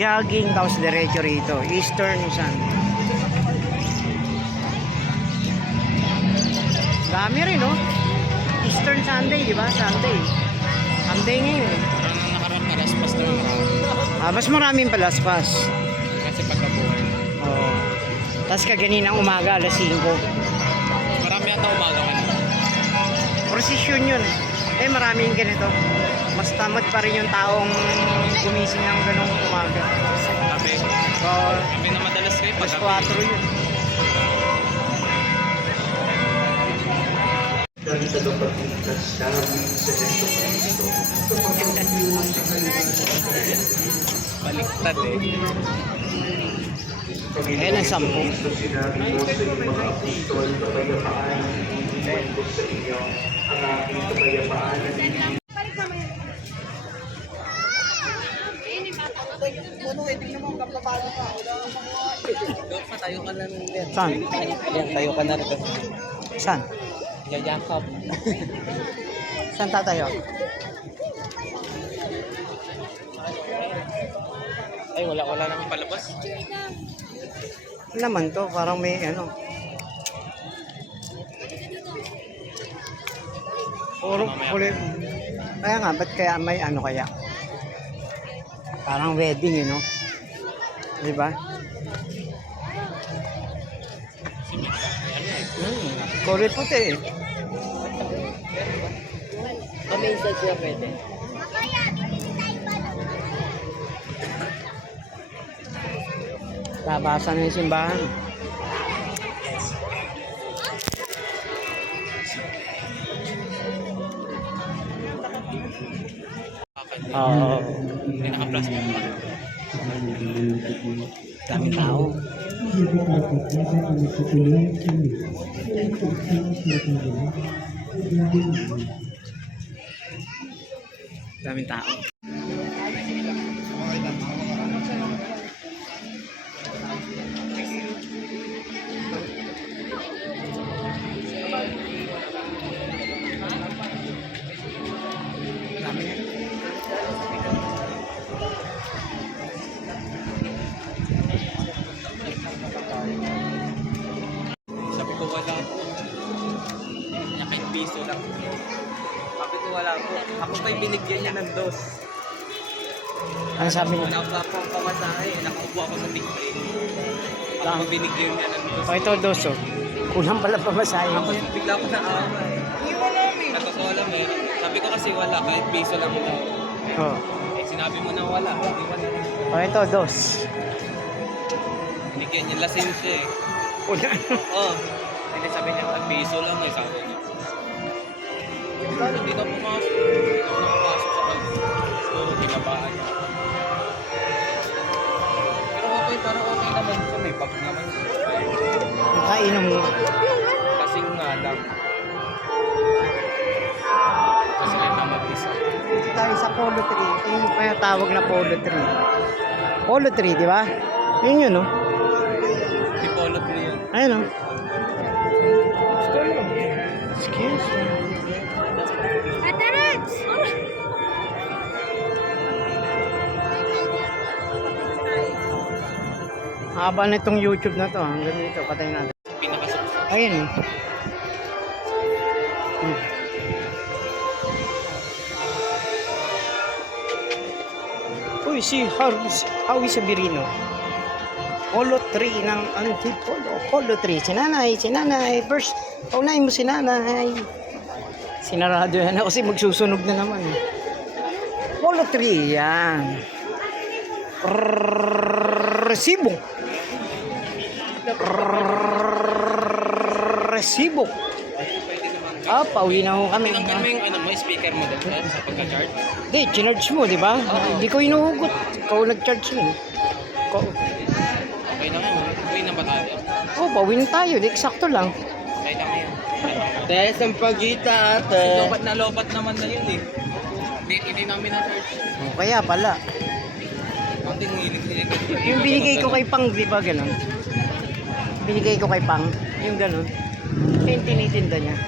jogging, tapos diretso rito. Eastern Sun. Dami rin, no? Eastern Sunday, di ba? Sunday. Sunday ngayon, eh. Parang nakarap na raspas na marami. Mas maraming palaspas. Kasi pagkabuhay. Oo. Tapos kaganinang umaga, alas 5. Marami ata umaga ka na. Prosesyon yun. Eh, maraming ganito. Mas tamad pa rin yung taong gumising ng ganong umaga. Sabi. Oo. Kami na madalas kayo Plus pag 4 yun. baliktad eh. Ayan ang 10. Doon pa tayo ka na rin. Saan? Yan, tayo ka na rin. Saan? Yayakap. Saan tatayo? Ay, wala naman palabas. Ano naman to? Parang may ano. Puro kulit. Kaya nga, ba't kaya may ano kaya? Parang wedding, you know? Diba? Kulit puti eh. Amazing siya pwede. Tabasan na yung simbahan. Oo. Hindi naka-plastic pa. Daming tao. Daming tao. Sabi ko wala po. Kanya kahit piso lang. Sabi ko wala po. Ako pa'y binigyan niya ng dos. Ano sabi niya? Wala po ang pamasahe. Nakaupo ako sa tigpay. Ako binigyan niya ng dos. O ito, doso. Kulang pala pamasahe. Ako yung bigla ko na awa eh. Natotoo lang eh. Sabi ko kasi wala. Kahit piso lang daw. Oh. Eh, sinabi mo na wala. Hindi wala. O ito, dos. Binigyan niya lasensya eh. Kulang. Oo. Hindi sabi niya, piso lang eh, sabi niya. Hindi na pumasok. Hindi na nakapasok sa pag. Siguro tinabaan niya. Pero okay, parang okay naman siya. May pag naman siya. Nakainom mo. Kasing nga lang. Kasi lang na mag-isa. Dito tayo sa Polo 3. Ito yung tawag na Polo 3. Polo 3, di ba? Yun yun, no? Di polo 3 yun. Ayun, no? Excuse me. Haba na itong YouTube na to. Hanggang dito, patayin natin. Pinakasuksok. Ayun, eh. Uy, si Howie Sabirino. Polo 3 ng Antipolo. Polo 3. Si nanay. First, paunahin mo si nanay. Sinarado yan kasi magsusunog na naman. Eh. Polo 3, yan. Resibo. Resibo. Ah, pauwi na ho kami. Tinanggal mo yung ano mo, speaker mo doon sa pagka-charge. Hindi, chinarge mo, di ba? Hindi ko inuhugot. Ikaw nag-charge yun. Okay lang yun. Okay na ba tayo? Oo, pauwi na tayo. Di, eksakto lang. Okay lang yun. Dahil sa pagita Kasi lobat naman na yun eh. Hindi namin na-charge. Oh, kaya pala. Konting hilig-hilig. Yung binigay ko kay Pang, di ba ganun? Binigay ko kay Pang, yung ganun. Kaya yung tinitinda niya.